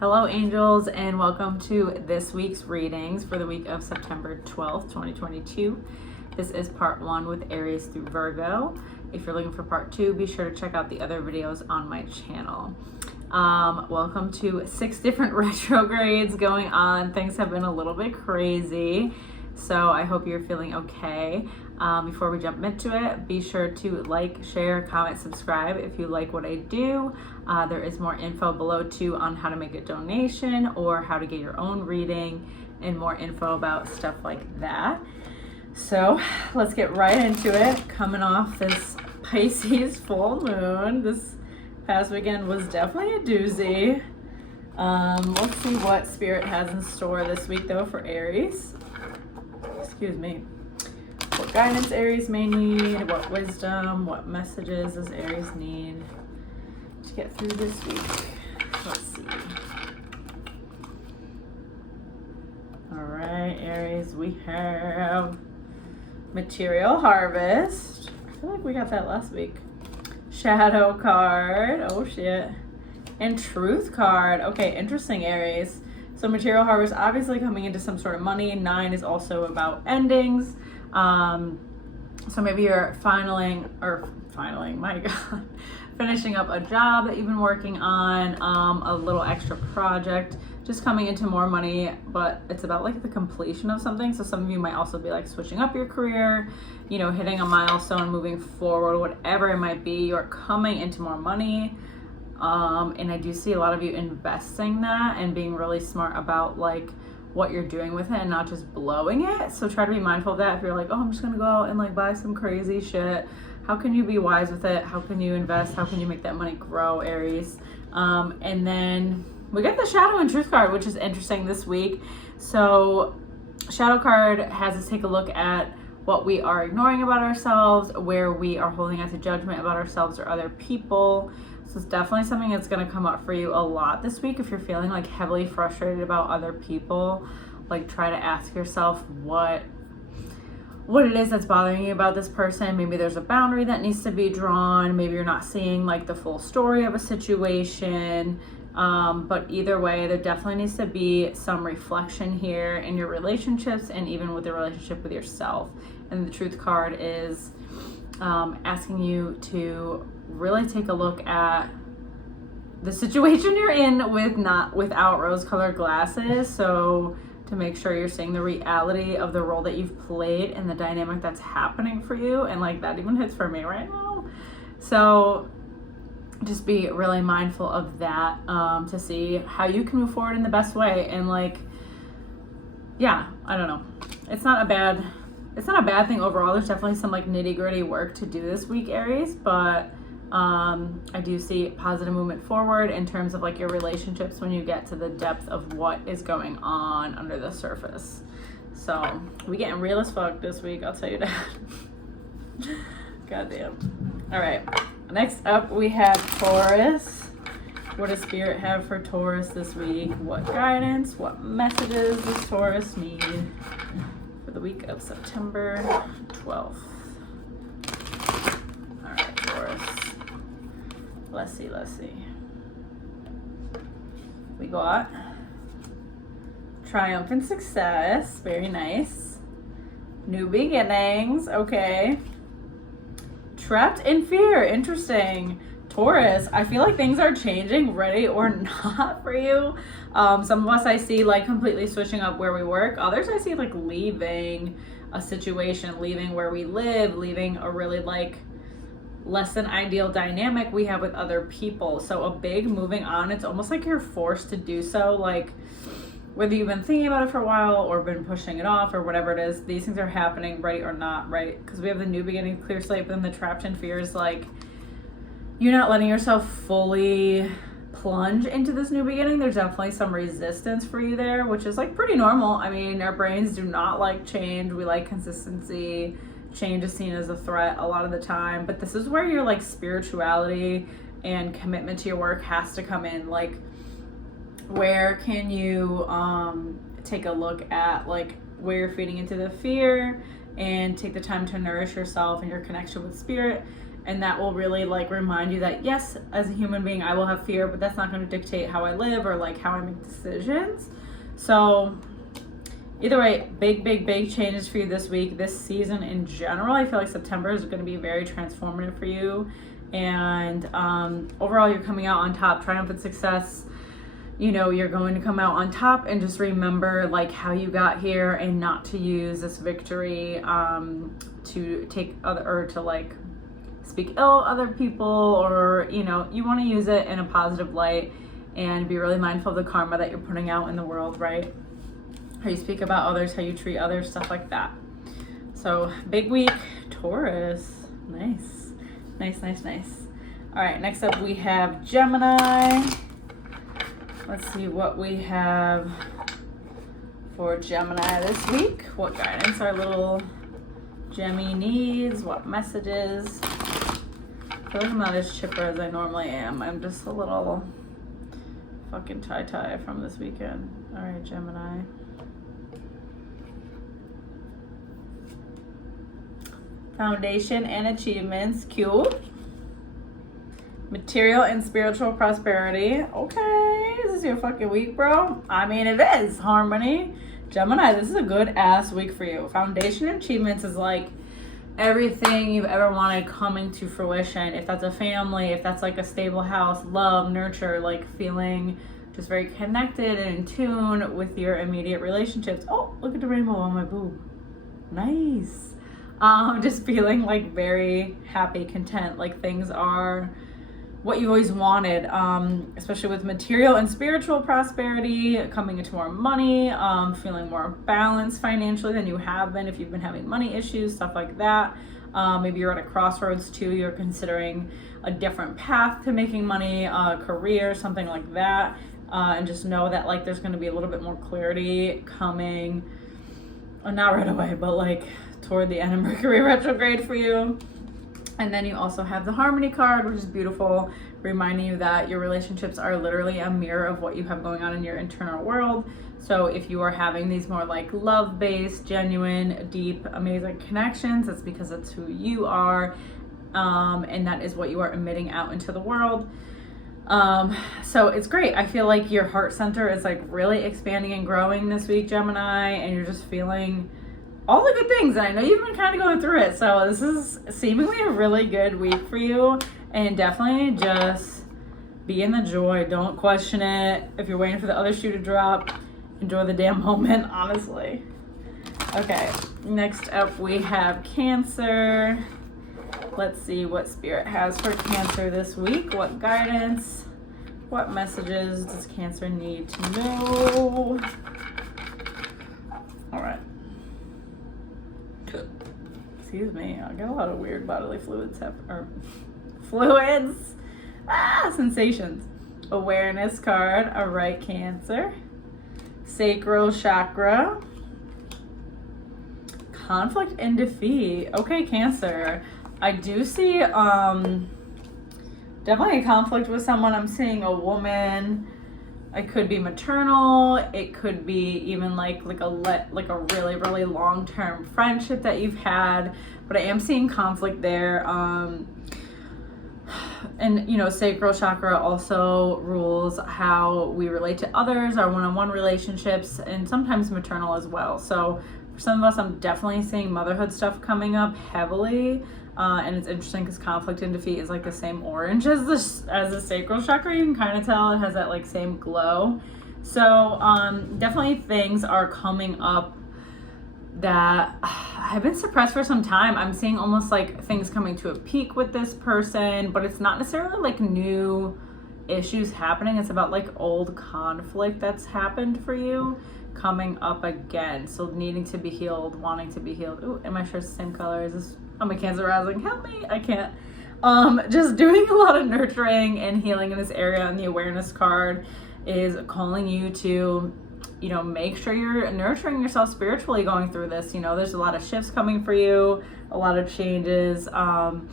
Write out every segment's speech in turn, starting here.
Hello angels, and welcome to this week's readings for the week of September 12th, 2022. This is part 1 with Aries through Virgo. If you're looking for part 2, be sure to check out the other videos on my channel. Welcome to 6 different retrogrades going on. Things have been a little bit crazy, so I hope you're feeling okay. Before we jump into it, be sure to like, share, comment, subscribe if you like what I do. There is more info below too on how to make a donation or how to get your own reading and more info about stuff like that. So let's get right into it. Coming off this Pisces full moon, this past weekend was definitely a doozy. Let's see what Spirit has in store this week though for Aries. Excuse me. What guidance Aries may need, what wisdom, what messages does Aries need to get through this week? Let's see. All right, Aries, we have Material Harvest. I feel like we got that last week. Shadow card. Oh shit. And Truth card. Okay, interesting, Aries. So Material Harvest obviously coming into some sort of money. 9 is also about endings. So maybe you're finishing up a job that you've been working on, a little extra project, just coming into more money, but it's about like the completion of something. So some of you might also be like switching up your career, you know, hitting a milestone, moving forward, whatever it might be, you're coming into more money. And I do see a lot of you investing that and being really smart about like what you're doing with it and not just blowing it. So try to be mindful of that. If you're like, oh, I'm just gonna go out and like buy some crazy shit, how can you be wise with it? How can you invest? How can you make that money grow, Aries? And then we got the Shadow and Truth card, which is interesting this week. So Shadow card has us take a look at what we are ignoring about ourselves, where we are holding out to judgment about ourselves or other people. So it's definitely something that's going to come up for you a lot this week. If you're feeling like heavily frustrated about other people, like try to ask yourself what it is that's bothering you about this person. Maybe there's a boundary that needs to be drawn. Maybe you're not seeing like the full story of a situation. But either way, there definitely needs to be some reflection here in your relationships and even with the relationship with yourself. And the Truth card is asking you to really take a look at the situation you're in without rose-colored glasses. So to make sure you're seeing the reality of the role that you've played and the dynamic that's happening for you. And like that even hits for me right now. So just be really mindful of that, to see how you can move forward in the best way. And like, yeah, I don't know. It's not a bad thing overall. There's definitely some like nitty-gritty work to do this week, Aries, but I do see positive movement forward in terms of like your relationships when you get to the depth of what is going on under the surface. So we getting real as fuck this week, I'll tell you that. Goddamn. All right, next up we have Taurus. What does Spirit have for Taurus this week? What guidance, what messages does Taurus need for the week of September 12th? All right, Taurus. Let's see. We got Triumph and Success. Very nice. New Beginnings. Okay. Trapped in Fear. Interesting. Taurus, I feel like things are changing, ready or not, for you. Some of us I see like completely switching up where we work. Others I see like leaving a situation, leaving where we live, leaving a really like less than ideal dynamic we have with other people. So a big moving on. It's almost like you're forced to do so, like whether you've been thinking about it for a while or been pushing it off or whatever it is, these things are happening, ready or not, right? Because we have the New Beginning, Clear Slate, but then the Trapped in Fear is like you're not letting yourself fully plunge into this new beginning. There's definitely some resistance for you there, which is like pretty normal. I mean, our brains do not like change. We like consistency. Change is seen as a threat a lot of the time, but this is where your like spirituality and commitment to your work has to come in. Like, where can you take a look at like where you're feeding into the fear and take the time to nourish yourself and your connection with Spirit And that will really like remind you that yes, as a human being, I will have fear, but that's not going to dictate how I live or like how I make decisions. So either way, big changes for you this week, this season in general. I feel like September is going to be very transformative for you. And overall, you're coming out on top, triumphant success. You know, you're going to come out on top, and just remember like how you got here, and not to use this victory to take other, or to like speak ill of other people, or you know, you want to use it in a positive light and be really mindful of the karma that you're putting out in the world, right? How you speak about others, how you treat others, stuff like that. So big week, Taurus. Nice. All right, next up we have Gemini. Let's see what we have for Gemini this week. What guidance our little Gemmy needs, what messages. I feel like I'm not as chipper as I normally am. I'm just a little fucking tie from this weekend. All right, Gemini. Foundation and achievements, cute. Material and spiritual prosperity. Okay, is this your fucking week, bro? I mean, it is. Harmony. Gemini, this is a good ass week for you. Foundation and achievements is like everything you've ever wanted coming to fruition. If that's a family, if that's like a stable house, love, nurture, like feeling just very connected and in tune with your immediate relationships. Oh, look at the rainbow on my boob. Nice. Just feeling like very happy, content, like things are what you always wanted, especially with material and spiritual prosperity, coming into more money, feeling more balanced financially than you have been if you've been having money issues, stuff like that. Maybe you're at a crossroads too, you're considering a different path to making money, career, something like that. And just know that like there's gonna be a little bit more clarity coming, not right away, but like toward the end of Mercury retrograde for you. And then you also have the Harmony card, which is beautiful, reminding you that your relationships are literally a mirror of what you have going on in your internal world. So if you are having these more like love-based, genuine, deep, amazing connections, it's because it's who you are, and that is what you are emitting out into the world. So it's great. I feel like your heart center is like really expanding and growing this week, Gemini, and you're just feeling all the good things. And I know you've been kind of going through it, so this is seemingly a really good week for you. And definitely just be in the joy. Don't question it. If you're waiting for the other shoe to drop, enjoy the damn moment, honestly. Okay, next up we have Cancer. Let's see what Spirit has for Cancer this week. What guidance, what messages does Cancer need to know? All right. Excuse me, I got a lot of weird bodily sensations. Awareness card, all right, Cancer. Sacral chakra. Conflict and defeat. Okay, Cancer. I do see definitely a conflict with someone. I'm seeing a woman. It could be maternal. It could be even like a really long-term friendship that you've had. But I am seeing conflict there. And you know, sacral chakra also rules how we relate to others, our one-on-one relationships, and sometimes maternal as well. So for some of us, I'm definitely seeing motherhood stuff coming up heavily. And it's interesting because conflict and defeat is like the same orange as the sacral chakra. You can kind of tell it has that like same glow. So definitely things are coming up that have been suppressed for some time. I'm seeing almost like things coming to a peak with this person, but it's not necessarily like new issues happening. It's about like old conflict that's happened for you coming up again. So needing to be healed, wanting to be healed. Ooh, and my shirt's the same color as this. I'm a Cancer rising. Help me. I can't. Just doing a lot of nurturing and healing in this area, and the awareness card is calling you to, you know, make sure you're nurturing yourself spiritually going through this. You know, there's a lot of shifts coming for you, a lot of changes. And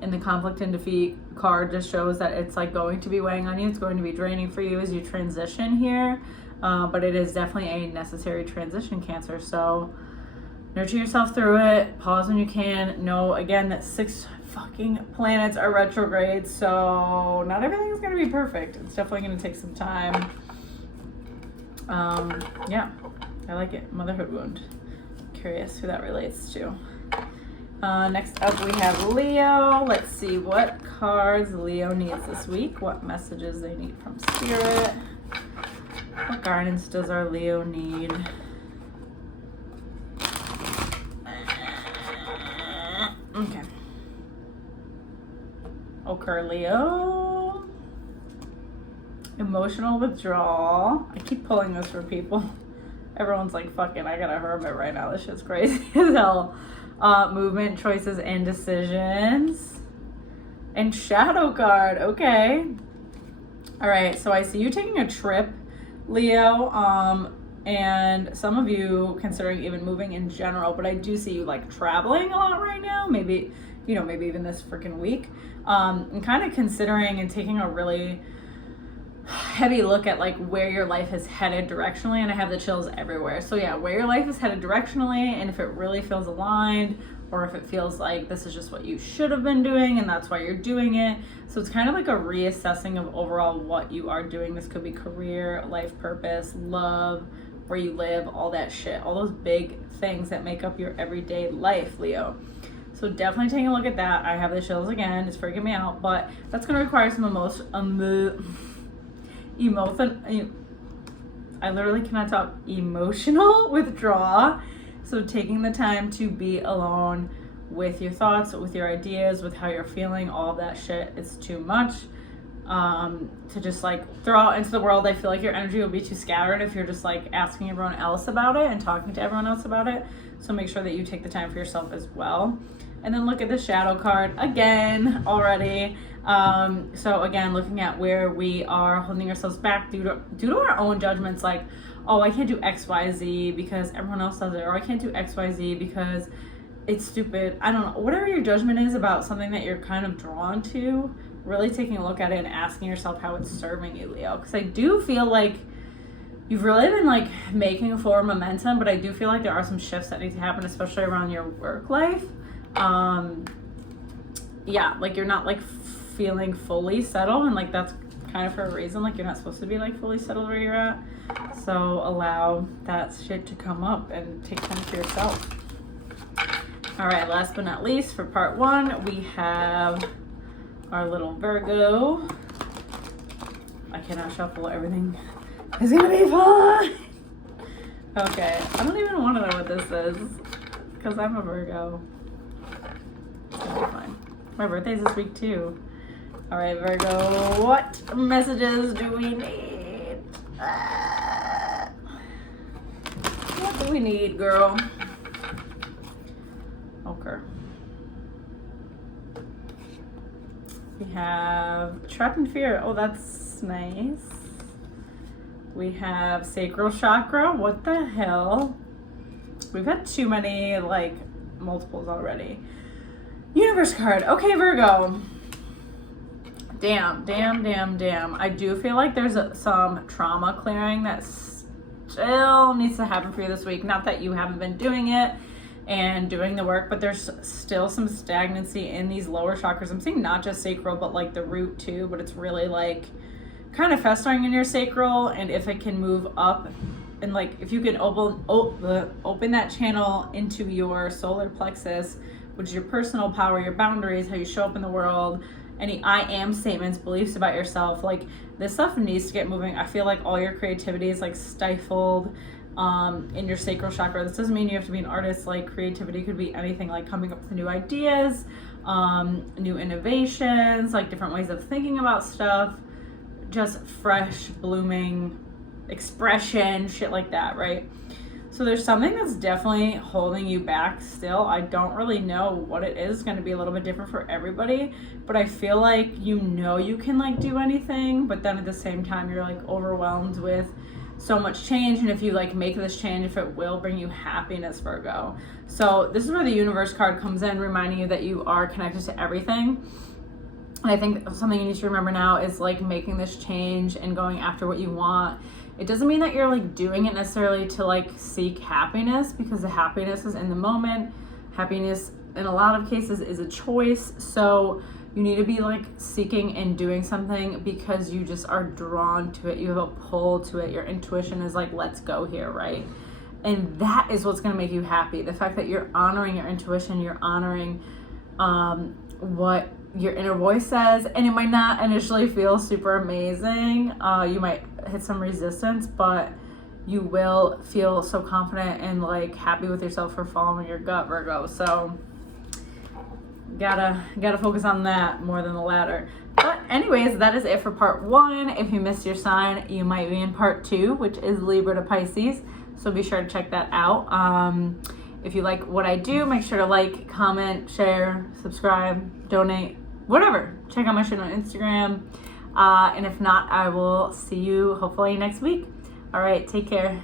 the conflict and defeat card just shows that it's like going to be weighing on you. It's going to be draining for you as you transition here. But it is definitely a necessary transition, Cancer. So nurture yourself through it. Pause when you can. Know again that fucking planets are retrograde, so not everything is going to be perfect. It's definitely going to take some time. Yeah, I like it. Motherhood wound. Curious who that relates to. Next up, we have Leo. Let's see what cards Leo needs this week. What messages they need from Spirit. What guidance does our Leo need? Okay. Okay, Leo. Emotional withdrawal. I keep pulling this for people. Everyone's like, fucking, I got a hermit right now. This shit's crazy as hell. Movement, choices, and decisions. And shadow card. Okay. All right. So I see you taking a trip, Leo. And some of you considering even moving in general. But I do see you like traveling a lot right now. Maybe, you know, maybe even this freaking week. And kind of considering and taking a really heavy look at like where your life is headed directionally, and I have the chills everywhere. So yeah, where your life is headed directionally, and if it really feels aligned, or if it feels like this is just what you should have been doing and that's why you're doing it. So it's kind of like a reassessing of overall what you are doing. This could be career, life purpose, love, where you live, all that shit, all those big things that make up your everyday life, Leo. So definitely taking a look at that. I have the chills again, it's freaking me out, but that's going to require some I literally cannot talk. Emotional withdrawal. So taking the time to be alone with your thoughts, with your ideas, with how you're feeling, all of that shit. It's too much to just like throw out into the world. I feel like your energy will be too scattered if you're just like asking everyone else about it and talking to everyone else about it. So make sure that you take the time for yourself as well. And then look at the shadow card again already. So again, looking at where we are holding ourselves back due to our own judgments, like, oh, I can't do XYZ because everyone else does it, or I can't do XYZ because it's stupid. I don't know. Whatever your judgment is about something that you're kind of drawn to, really taking a look at it and asking yourself how it's serving you, Leo. Because I do feel like you've really been like making forward momentum, but I do feel like there are some shifts that need to happen, especially around your work life. Yeah, like you're not like feeling fully settled, and like that's kind of for a reason. Like you're not supposed to be like fully settled where you're at. So allow that shit to come up and take time for yourself. All right, last but not least, for part one, we have our little Virgo. I cannot shuffle everything. It's gonna be fun. Okay, I don't even want to know what this is because I'm a Virgo. It's gonna be fine. My birthday's this week too. All right, Virgo, what messages do we need? What do we need, girl? Okay. We have Trapped in Fear. Oh, that's nice. We have Sacral Chakra. What the hell? We've had too many, like, multiples already. Universe card. Okay, Virgo. Damn. I do feel like there's some trauma clearing that still needs to happen for you this week. Not that you haven't been doing it and doing the work, but there's still some stagnancy in these lower chakras. I'm saying not just sacral, but like the root too, but it's really like kind of festering in your sacral. And if it can move up and like if you can open that channel into your solar plexus, which is your personal power, your boundaries, how you show up in the world, any I am statements, beliefs about yourself, like this stuff needs to get moving. I feel like all your creativity is like stifled in your sacral chakra. This doesn't mean you have to be an artist. Like creativity could be anything, like coming up with new ideas, new innovations, like different ways of thinking about stuff, just fresh blooming expression, shit like that, right? So there's something that's definitely holding you back still. I don't really know what it is. It's going to be a little bit different for everybody, but I feel like you can like do anything, but then at the same time you're like overwhelmed with so much change, and if you like make this change, if it will bring you happiness, Virgo. So this is where the universe card comes in, reminding you that you are connected to everything. And I think something you need to remember now is like making this change and going after what you want. It doesn't mean that you're like doing it necessarily to like seek happiness, because the happiness is in the moment. Happiness in a lot of cases is a choice. So you need to be like seeking and doing something because you just are drawn to it. You have a pull to it. Your intuition is like, let's go here, right? And that is what's going to make you happy. The fact that you're honoring your intuition, you're honoring what your inner voice says, and it might not initially feel super amazing. You might hit some resistance, but you will feel so confident and like happy with yourself for following your gut, Virgo. So gotta focus on that more than the latter. But anyways, that is it for part 1. If you missed your sign, you might be in part 2, which is Libra to Pisces. So be sure to check that out. If you like what I do, make sure to like, comment, share, subscribe, donate, whatever. Check out my shit on Instagram. And if not, I will see you hopefully next week. All right, take care.